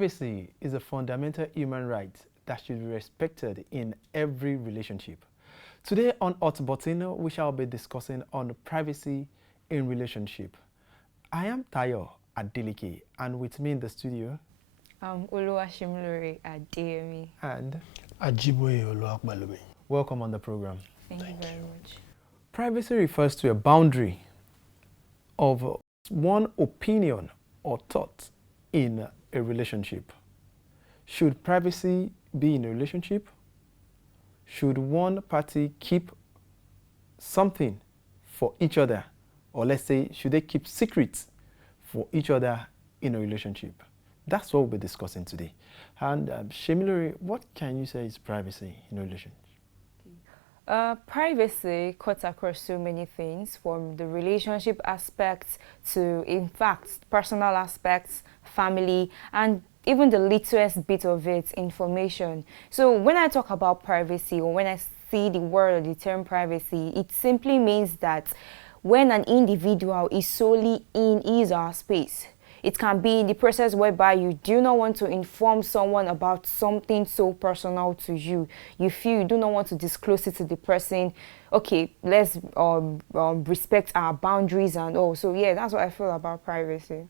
Privacy is a fundamental human right that should be respected in every relationship. Today on Hot Button, we shall be discussing on privacy in relationship. I am Tayo Adeleke, and with me in the studio, Oluwashimilore Adeyemi. And Ajiboye Oluwapalomi. Welcome on the program. Thank you very much. Privacy refers to a boundary of one opinion or thought in a relationship. Should privacy be in a relationship? Should one party keep something for each other? Or let's say, should they keep secrets for each other in a relationship? That's what we'll be discussing today. And Shemilori, what can you say is privacy in a relationship? Privacy cuts across so many things, from the relationship aspects to, in fact, personal aspects, family, and even the littlest bit of it, information. So when I talk about privacy, or when I see the word or the term privacy, it simply means that when an individual is solely in his or her space. It can be in the process whereby you do not want to inform someone about something so personal to you. You feel you do not want to disclose it to the person. Okay, let's respect our boundaries and all. So yeah, that's what I feel about privacy.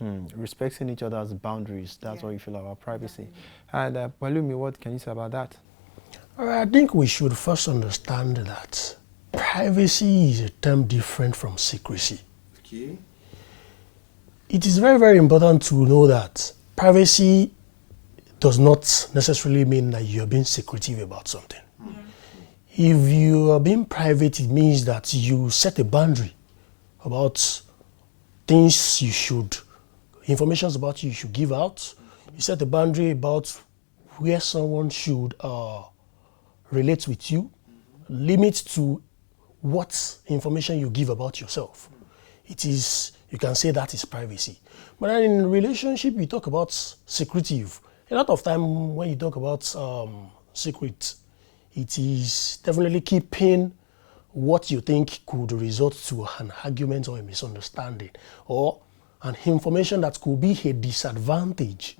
Respecting each other's boundaries, that's what you feel about privacy. Exactly. And Walumi, what can you say about that? I think we should first understand that privacy is a term different from secrecy. Okay. It is very, very important to know that privacy does not necessarily mean that you're being secretive about something. If you are being private, it means that you set a boundary about things you should, information about you should give out. You set a boundary about where someone should relate with you, limit to what information you give about yourself. It is, you can say that is privacy. But then in relationship, you talk about secretive. A lot of time when you talk about secret, it is definitely keeping what you think could result to an argument or a misunderstanding, or an information that could be a disadvantage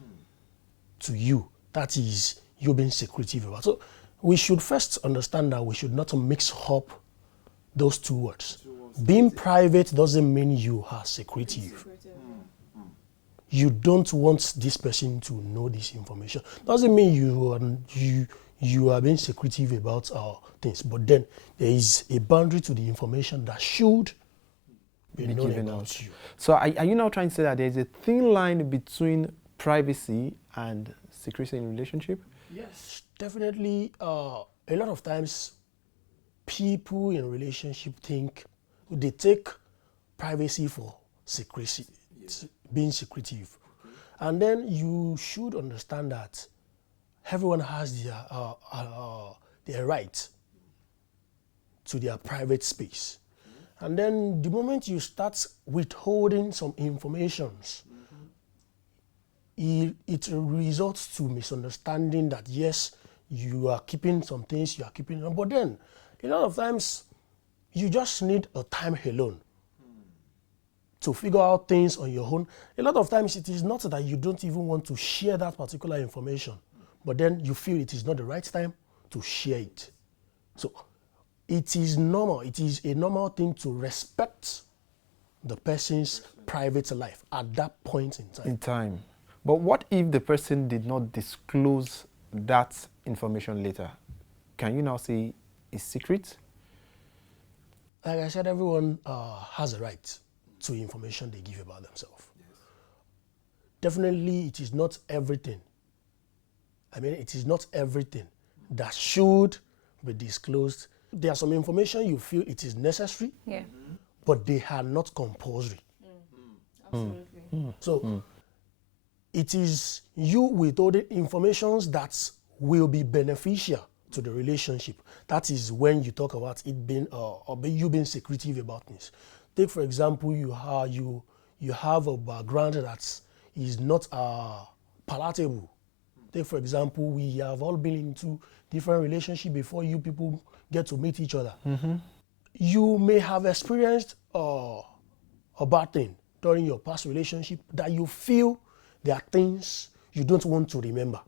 to you. That is you being secretive about. So we should first understand that we should not mix up those two words. Being private doesn't mean you are secretive. You don't want this person to know this information. Doesn't mean you are being secretive about things. But then there is a boundary to the information that should be known given about out. you. So are you now trying to say that there's a thin line between privacy and secrecy in a relationship? Yes, definitely. A lot of times, people in a relationship think they take privacy for secrecy, being secretive. And then you should understand that everyone has their right to their private space. And then the moment you start withholding some informations, it results to misunderstanding that yes, you are keeping some things, you are keeping them, but then a lot of times you just need a time alone to figure out things on your own. A lot of times it is not that you don't even want to share that particular information, but then you feel it is not the right time to share it. So it is normal, it is a normal thing to respect the person's private life at that point in time. But what if the person did not disclose that information later? Can you now say it's secret? Like I said, everyone has a right to information they give about themselves. Yes. Definitely, it is not everything. I mean, it is not everything that should be disclosed. There are some information you feel it is necessary, but they are not compulsory. Absolutely. So it is you withholding information that will be beneficial to the relationship. That is when you talk about it being you being secretive about things. Take for example, you have a background that is not palatable. Take for example, we have all been into different relationships before you people get to meet each other. You may have experienced a bad thing during your past relationship that you feel there are things you don't want to remember.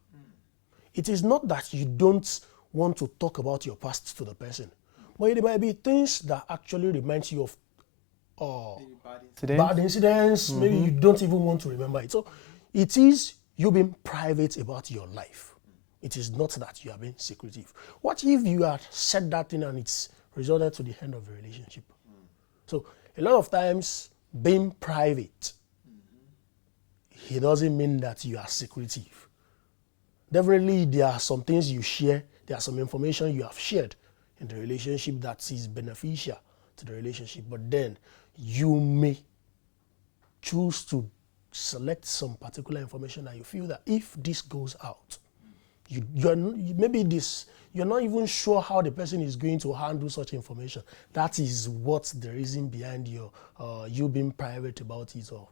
It is not that you don't want to talk about your past to the person, but it might be things that actually remind you of bad incidents. Maybe you don't even want to remember it. So it is you being private about your life. It is not that you are being secretive. What if you had said that thing and it's resulted to the end of the relationship? So a lot of times being private, it doesn't mean that you are secretive. Definitely there are some things you share, there are some information you have shared in the relationship that is beneficial to the relationship, but then you may choose to select some particular information that you feel that if this goes out, you're not even sure how the person is going to handle such information. That is what the reason behind your you being private about it all.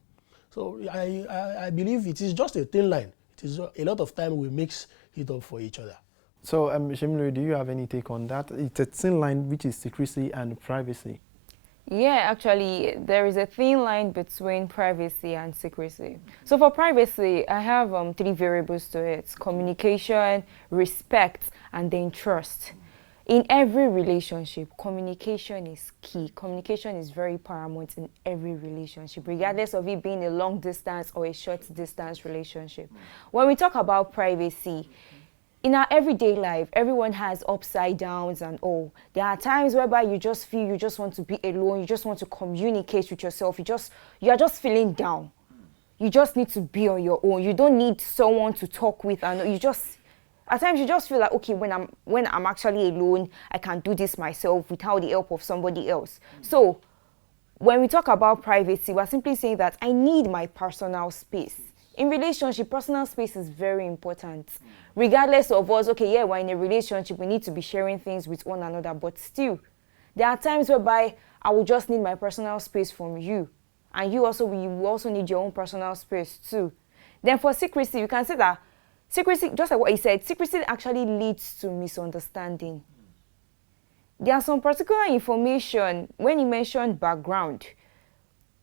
So I believe it is just a thin line. It is a lot of time we mix it up for each other. So, Shemilori, do you have any take on that? It's a thin line, which is secrecy and privacy. Yeah, actually, there is a thin line between privacy and secrecy. So for privacy, I have 3 variables to it: communication, respect, and then trust. In every relationship, communication is key. Communication is very paramount in every relationship, regardless of it being a long distance or a short distance relationship. When we talk about privacy, in our everyday life, everyone has upside downs and all. There are times whereby you just feel you just want to be alone, you just want to communicate with yourself, you are just feeling down. You just need to be on your own. You don't need someone to talk with, and at times you just feel like, okay, when I'm actually alone, I can do this myself without the help of somebody else. So when we talk about privacy, we're simply saying that I need my personal space. In relationship, personal space is very important. Regardless of us, okay, yeah, we're in a relationship, we need to be sharing things with one another, but still, there are times whereby I will just need my personal space from you, and you will also need your own personal space too. Then for secrecy, you can say that secrecy, just like what he said, secrecy actually leads to misunderstanding. There are some particular information, when you mentioned background,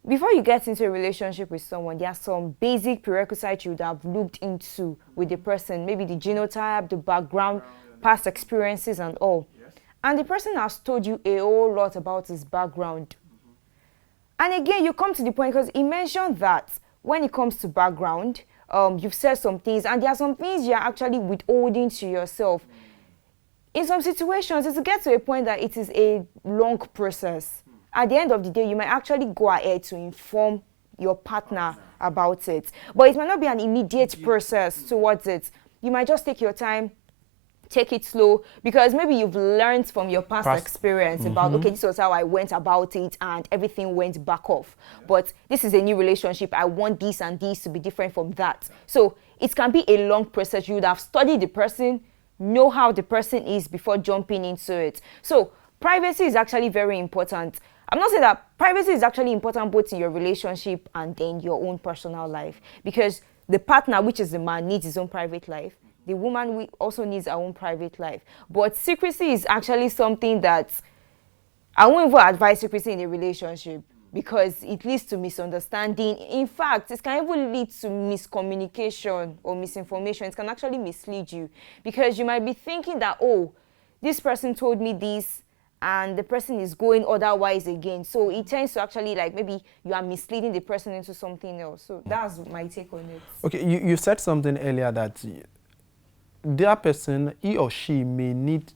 before you get into a relationship with someone, there are some basic prerequisites you would have looked into with the person, maybe the genotype, the background, past experiences and all. Yes. And the person has told you a whole lot about his background. And again, you come to the point, because he mentioned that when it comes to background, you've said some things, and there are some things you're actually withholding to yourself. In some situations, it will get to a point that it is a long process. At the end of the day, you might actually go ahead to inform your partner about it. But it might not be an immediate process towards it. You might just take your time, take it slow, because maybe you've learned from your past experience about, okay, this was how I went about it and everything went back off. Yeah. But this is a new relationship. I want this and this to be different from that. So it can be a long process. You would have studied the person, know how the person is before jumping into it. So privacy is actually very important. I'm not saying that privacy is actually important both in your relationship and then your own personal life, because the partner, which is the man, needs his own private life. The woman also needs her own private life. But secrecy is actually something that I won't even advise secrecy in a relationship, because it leads to misunderstanding. In fact, it can even lead to miscommunication or misinformation. It can actually mislead you, because you might be thinking that, oh, this person told me this, and the person is going otherwise again. So it tends to actually, like, maybe you are misleading the person into something else. So that's my take on it. Okay, you said something earlier that their person, he or she, may need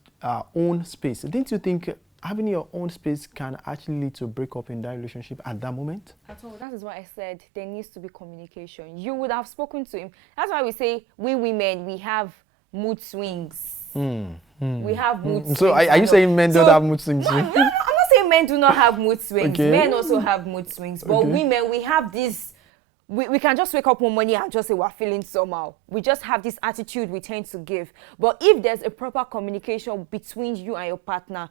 own space. Didn't you think having your own space can actually lead to a breakup in that relationship at that moment? At all. That is why I said there needs to be communication. You would have spoken to him. That's why we say we women, we have mood swings. We have mood swings. So are you saying men don't have mood swings? No, I'm not saying men do not have mood swings. Okay. Men also have mood swings. But women, we have this, we can just wake up one morning and just say we're feeling somehow. We just have this attitude we tend to give. But if there's a proper communication between you and your partner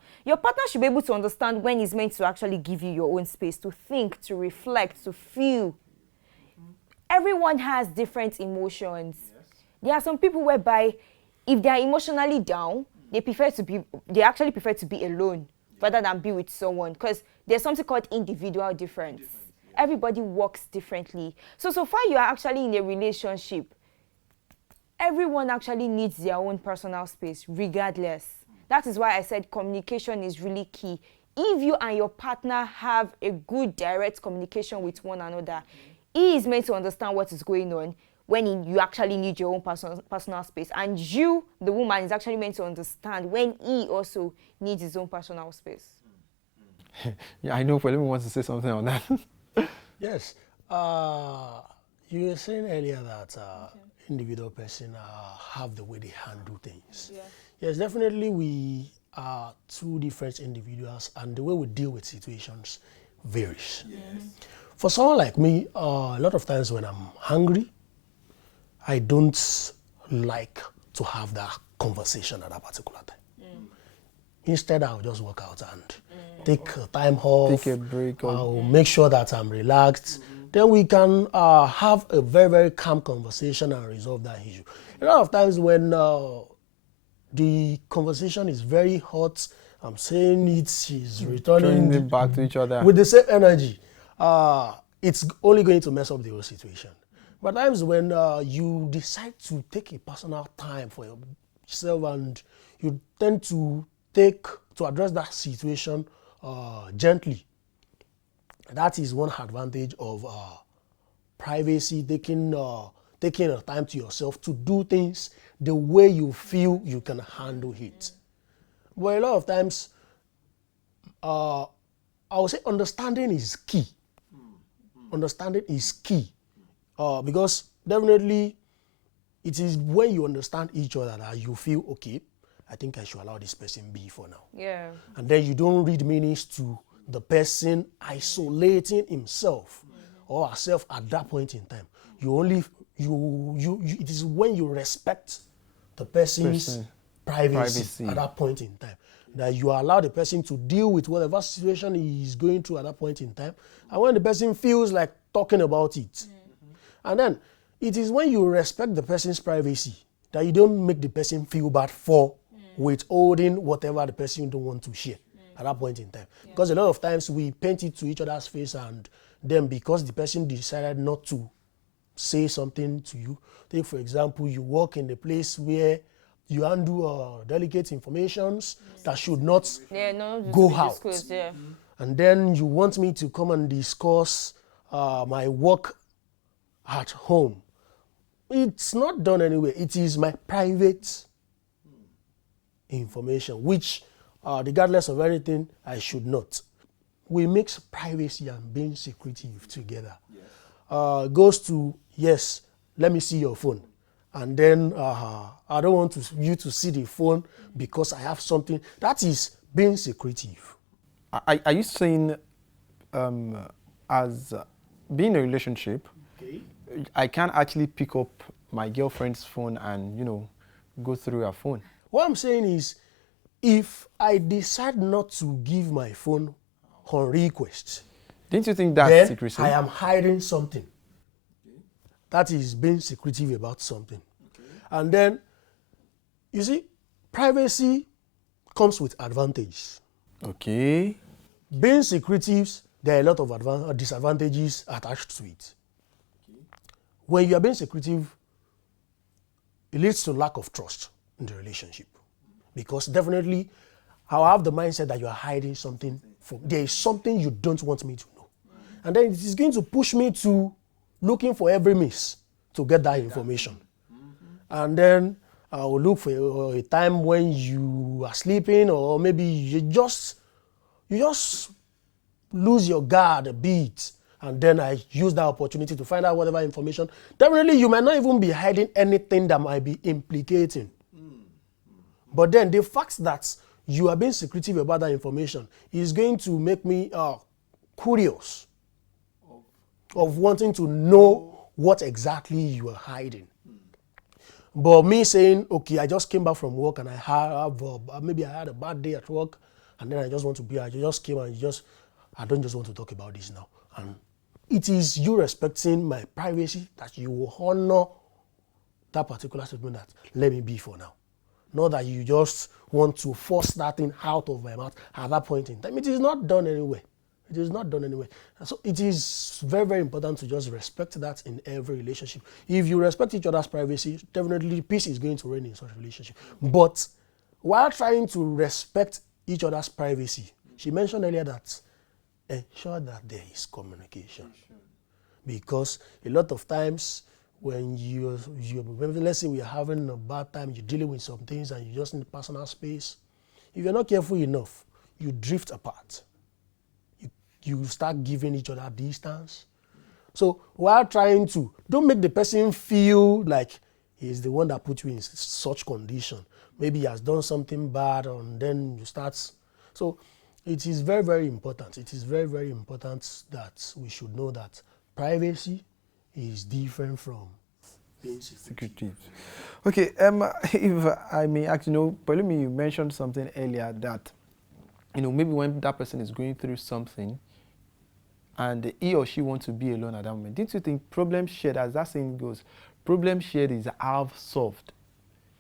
should be able to understand when he's meant to actually give you your own space, to think, to reflect, to feel. Everyone has different emotions. Yes. There are some people whereby if they are emotionally down, they actually prefer to be alone rather than be with someone, because there's something called individual difference. Everybody works differently. So far you are actually in a relationship. everyone actually needs their own personal space, regardless. That is why I said communication is really key. If you and your partner have a good direct communication with one another, he is meant to understand what is going on when you actually need your own personal space. And you, the woman, is actually meant to understand when he also needs his own personal space. Yeah, I know Pelumi wants to say something on that. Yes. You were saying earlier that individual person have the way they handle things. Yeah. Yes, definitely we are two different individuals and the way we deal with situations varies. Yes. For someone like me, a lot of times when I'm hungry, I don't like to have that conversation at that particular time. Instead, I'll just walk out and take time off. Take a break. I'll make sure that I'm relaxed. Then we can have a very, very calm conversation and resolve that issue. A lot of times when the conversation is very hot, I'm saying it, she's returning it back to each other with the same energy, it's only going to mess up the whole situation. But times when you decide to take a personal time for yourself and you tend to address that situation gently, that is one advantage of privacy, taking a time to yourself to do things the way you feel you can handle it. But a lot of times, I would say understanding is key. Understanding is key. Because definitely it is when you understand each other that you feel, okay, I think I should allow this person be for now. Yeah. And then you don't read meanings to the person isolating himself or herself at that point in time. It is when you respect the person's privacy at that point in time that you allow the person to deal with whatever situation he is going through at that point in time. And when the person feels like talking about it. And then it is when you respect the person's privacy that you don't make the person feel bad for withholding whatever the person don't want to share at that point in time. Yeah. Because a lot of times we paint it to each other's face, and then because the person decided not to say something to you, take for example, you work in a place where you handle delicate informations that should not go out. Yeah. And then you want me to come and discuss my work at home. It's not done anyway. It is my private information, which, regardless of anything, I should not. We mix privacy and being secretive together. Yes. Goes to, yes, let me see your phone. And then I don't want you to see the phone because I have something. That is being secretive. Are you saying as being in a relationship, okay, I can't actually pick up my girlfriend's phone and, go through her phone? What I'm saying is, if I decide not to give my phone on request, didn't you think that's secrecy? I am hiding something. Okay. That is being secretive about something. Okay. And then, you see, privacy comes with advantages. Okay. Being secretive, there are a lot of disadvantages attached to it. Okay. When you are being secretive, it leads to lack of trust in the relationship. Because definitely, I'll have the mindset that you are hiding something from. There is something you don't want me to know. And then it is going to push me to looking for every means to get that information. And then I will look for a time when you are sleeping, or maybe you just lose your guard a bit. And then I use that opportunity to find out whatever information. Definitely, you might not even be hiding anything that might be implicating. But then the fact that you are being secretive about that information is going to make me curious of wanting to know what exactly you are hiding. But me saying, okay, I just came back from work and maybe I had a bad day at work, and then I just came and I don't just want to talk about this now. And it is you respecting my privacy that you will honor that particular statement that let me be for now. Not that you just want to force that thing out of my mouth at that point in time. It is not done anyway. It is not done anyway. So it is very, very important to just respect that in every relationship. If you respect each other's privacy, definitely peace is going to reign in such a relationship. But while trying to respect each other's privacy, she mentioned earlier that ensure that there is communication. Because a lot of times when let's say we are having a bad time, you're dealing with some things and you just need personal space, if you're not careful enough, you drift apart. You start giving each other distance. So while trying to, don't make the person feel like he's the one that put you in such condition. Maybe he has done something bad and then you start. So it is very, very important. It is very, very important that we should know that privacy is different from being secretive. Okay, if I may ask, Pelumi, you mentioned something earlier that, maybe when that person is going through something and he or she wants to be alone at that moment, didn't you think problem shared, as that saying goes, problem shared is half solved?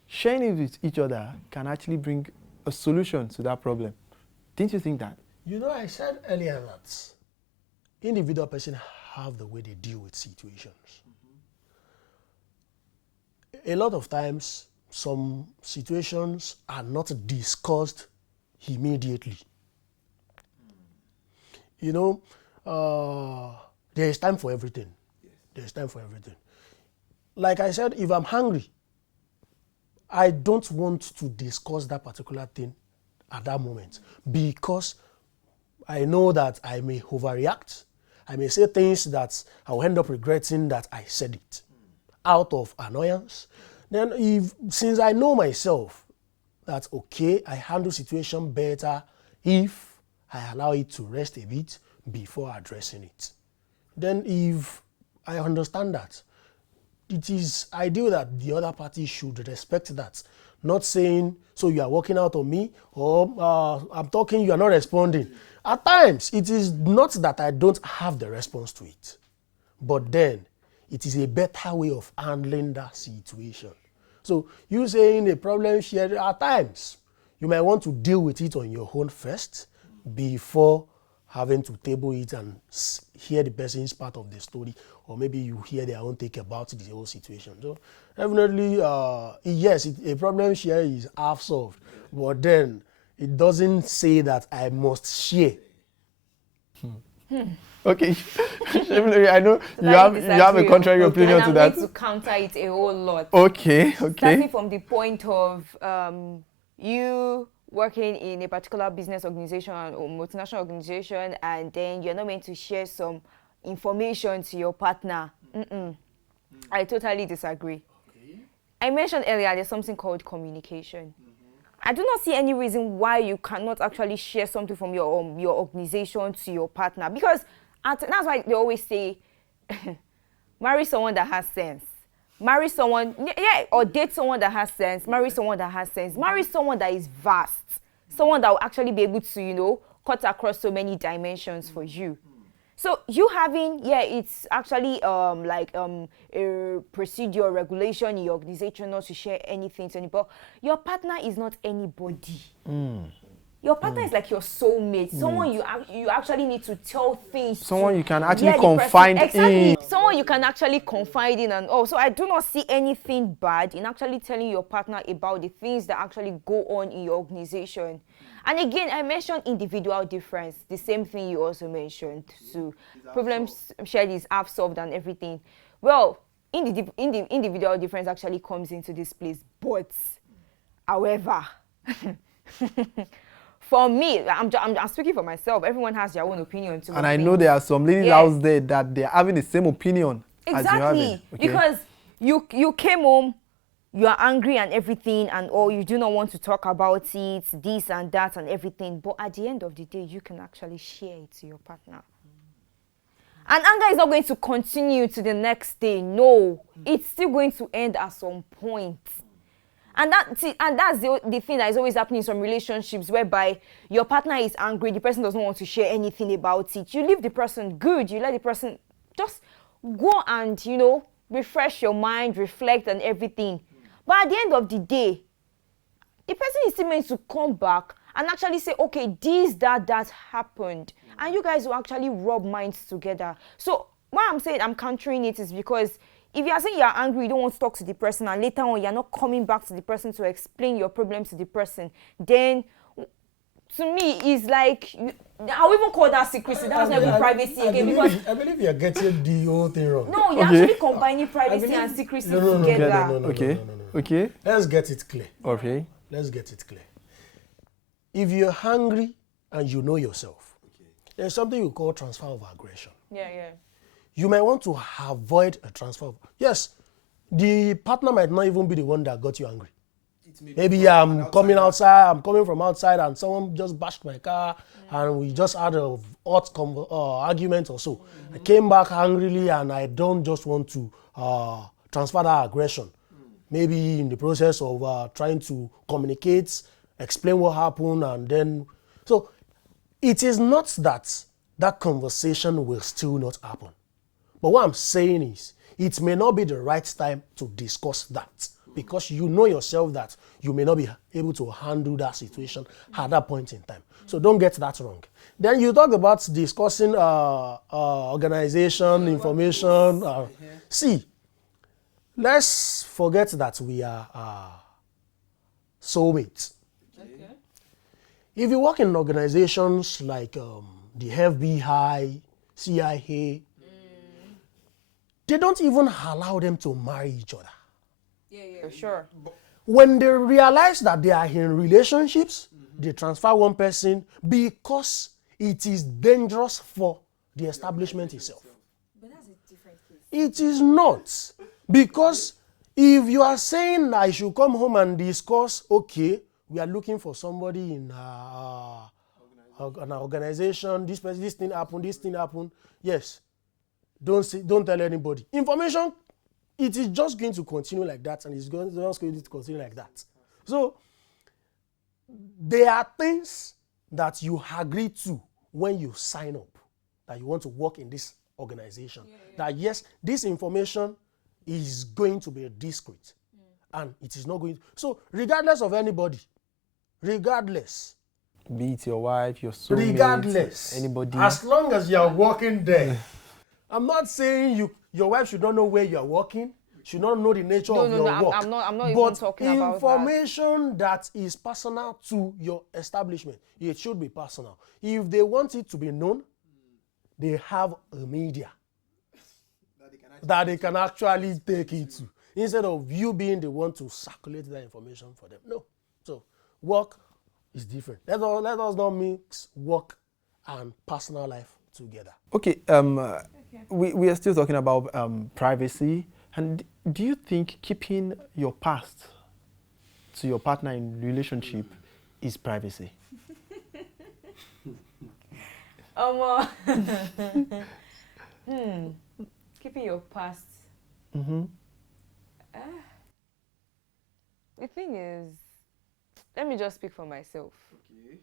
Sharing it with each other can actually bring a solution to that problem. Didn't you think that? I said earlier that individual person have the way they deal with situations. A lot of times, some situations are not discussed immediately. There is time for everything. Yes. There is time for everything. Like I said, if I'm hungry, I don't want to discuss that particular thing at that moment because I know that I may overreact. I may say things that I will end up regretting that I said it out of annoyance. Then since I know myself that, okay, I handle situation better if I allow it to rest a bit before addressing it. Then if I understand that, it is ideal that the other party should respect that. Not saying, so you are walking out on me, or I'm talking, you are not responding. At times, it is not that I don't have the response to it, but then it is a better way of handling that situation. So you saying a problem shared, at times, you might want to deal with it on your own first before having to table it and hear the person's part of the story, or maybe you hear their own take about the whole situation. So definitely, yes, a problem share is half solved, but then it doesn't say that I must share. Okay, I know you have a contrary opinion to that. I'm going to counter it a whole lot. Okay. Starting from the point of you working in a particular business organization or multinational organization, and then you're not meant to share some information to your partner. I totally disagree. Okay. I mentioned earlier there's something called communication. I do not see any reason why you cannot actually share something from your organization to your partner, because that's why they always say marry someone that has sense. Marry someone, or date someone that has sense. Marry someone that has sense. Marry someone that is vast. Someone that will actually be able to, cut across so many dimensions for you. So you having, it's actually a procedure or regulation in your organization not to share anything to anybody. Your partner is not anybody. Your partner is like your soulmate, someone you actually need to tell things someone to. You can actually confide in. Someone you can actually confide in and all. So I do not see anything bad in actually telling your partner about the things that actually go on in your organization. And again, I mentioned individual difference, the same thing you also mentioned. So problems shared is half solved and everything. Well, individual difference actually comes into this place. But, however, for me, I'm speaking for myself. Everyone has their own opinion. And I know there are some ladies out there that they're having the same opinion as you have. Exactly. Okay. Because you came home, you are angry and everything, and you do not want to talk about it, this and that and everything. But at the end of the day, you can actually share it to your partner. And anger is not going to continue to the next day. No. It's still going to end at some point. And that's the thing that is always happening in some relationships, whereby your partner is angry, the person doesn't want to share anything about it. You leave the person good. You let the person just go and, refresh your mind, reflect and everything. But at the end of the day, the person is still meant to come back and actually say, okay, this, that happened. And you guys will actually rub minds together. So why I'm saying I'm countering it is because if you are saying you're angry, you don't want to talk to the person, and later on you're not coming back to the person to explain your problems to the person, then to me it's like, I'll even call that secrecy. That's not even privacy again, because I believe you're getting the whole thing wrong. no, you're actually combining privacy and secrecy together. Okay. Let's get it clear. Okay. Let's get it clear. If you're hungry and you know yourself, there's something we call transfer of aggression. Yeah. You might want to avoid a transfer. Yes, the partner might not even be the one that got you angry. Maybe I'm coming from outside and someone just bashed my car and we just had a hot argument or so. I came back angrily and I don't just want to transfer that aggression. Maybe in the process of trying to communicate, explain what happened, and then... So it is not that that conversation will still not happen. But what I'm saying is, it may not be the right time to discuss that, because you know yourself that you may not be able to handle that situation at that point in time. So don't get that wrong. Then you talk about discussing organization, information. See, let's forget that we are soulmates. Okay. If you work in organizations like the FBI, CIA, they don't even allow them to marry each other. Yeah, sure. When they realize that they are in relationships, they transfer one person because it is dangerous for the establishment itself. But that's a different case. It is not. Because if you are saying I should come home and discuss, okay, we are looking for somebody in an organization, this thing happened, yes. Don't tell anybody. Information, it is just going to continue like that, and it's just going to continue like that. So, there are things that you agree to when you sign up, that you want to work in this organization. That yes, this information is going to be discreet, and it is not going to... So, regardless of anybody, regardless... Be it your wife, your soulmate, regardless, anybody. as long as you are working there, I'm not saying your wife should not know where you are working, should not know the nature of your work. I'm not even talking about that. Information that is personal to your establishment, it should be personal. If they want it to be known, they have a media that they can actually take it to, instead of you being the one to circulate that information for them. No. So work is different. Let us not mix work and personal life together. Okay. We are still talking about privacy. And do you think keeping your past to your partner in relationship is privacy? Keeping your past. The thing is, let me just speak for myself. Okay.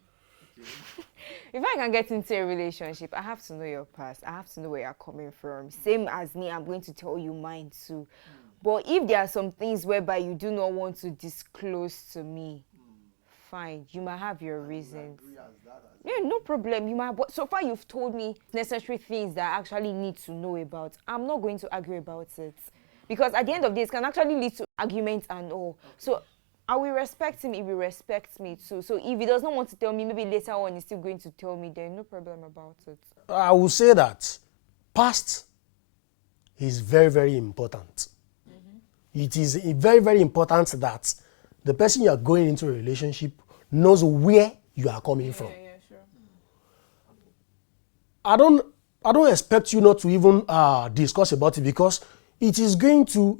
If I can get into a relationship, I have to know your past. I have to know where you're coming from. Same as me, I'm going to tell you mine too. But if there are some things whereby you do not want to disclose to me, fine, you might have your reasons. Yeah, no problem. You might. But so far, you've told me necessary things that I actually need to know about. I'm not going to argue about it, because at the end of the day, it can actually lead to arguments and all. So I will respect him if he respects me too. So if he does not want to tell me, maybe later on he's still going to tell me, then no problem about it. I will say that past is very, very important. It is very, very important that the person you are going into a relationship knows where you are coming from. Yeah, sure. I don't expect you not to even discuss about it, because it is going to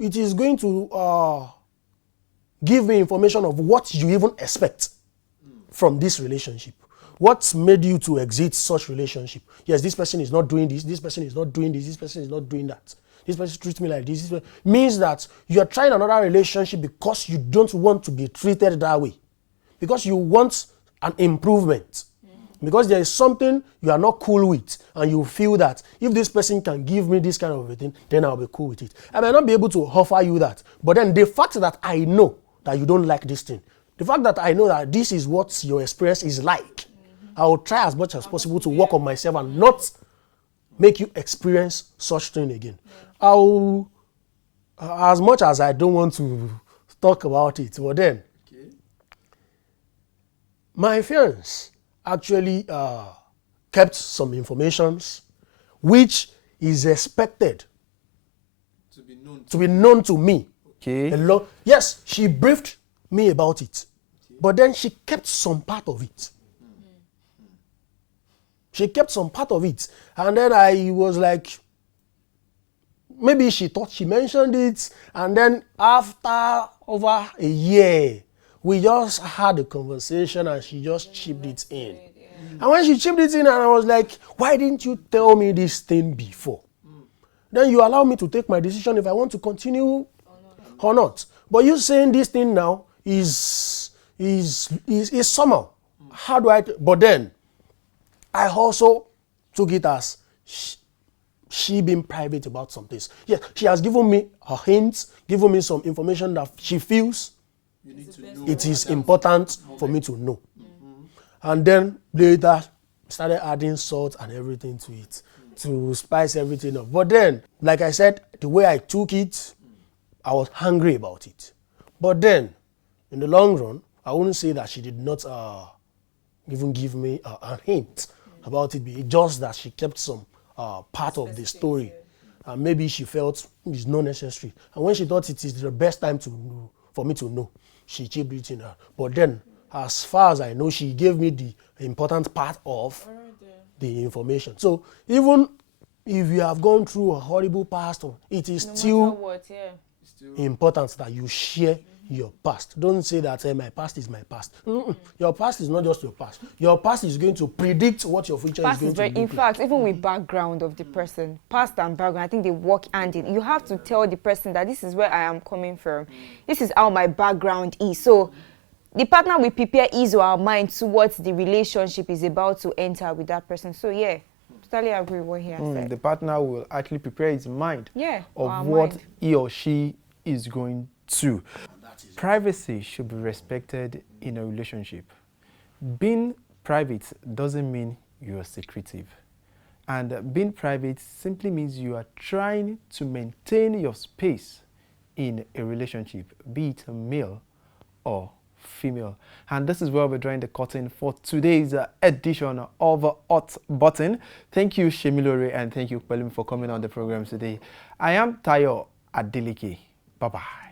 give me information of what you even expect from this relationship. What made you to exit such relationship? Yes, this person is not doing this person is not doing this person is not doing that. This person treats me like this. Means that you are trying another relationship because you don't want to be treated that way. Because you want an improvement. Because there is something you are not cool with, and you feel that if this person can give me this kind of a thing, then I'll be cool with it. I may not be able to offer you that, but then the fact that I know that you don't like this thing The fact that I know that this is what your experience is like, I will try as much as possible to work on myself and not make you experience such thing again. I'll, as much as I don't want to talk about it, but then, my friends actually kept some informations which is expected to be known to me. Okay. Yes, she briefed me about it, but then she kept some part of it. She kept some part of it, and then I was like, maybe she thought she mentioned it, and then after over a year, we just had a conversation and she just chipped it in. And when she chipped it in, and I was like, why didn't you tell me this thing before? Then you allow me to take my decision if I want to continue or not. But you saying this thing now is somehow. How do I? But then, I also took it as she being private about some things. Yes, she has given me her hints, given me some information that she feels it is important for me to know. And then later, started adding salt and everything to it to spice everything up. But then, like I said, the way I took it, I was angry about it. But then, in the long run, I wouldn't say that she did not even give me a hint about it. It's just that she kept some part of the story. And maybe she felt it's not necessary. And when she thought it is the best time for me to know, she chipped it in her. But then, as far as I know, she gave me the important part of the information. So even if you have gone through a horrible past, it is still important that you share your past. Don't say that my past is my past. Your past is not just your past. Your past is going to predict what your future is going to be. In fact, even with background of the person, past and background, I think they work hand in. You have to tell the person that this is where I am coming from. This is how my background is. So the partner will prepare his or her mind towards the relationship is about to enter with that person. So yeah, totally agree with what he has said. The partner will actually prepare his mind of what he or she is going to. Privacy should be respected in a relationship. Being private doesn't mean you are secretive. And being private simply means you are trying to maintain your space in a relationship, be it male or female. And this is where we're drawing the curtain for today's edition of Hot Button. Thank you, Shemilore, and thank you, Pelum, for coming on the program today. I am Tayo Adeleke. Bye-bye.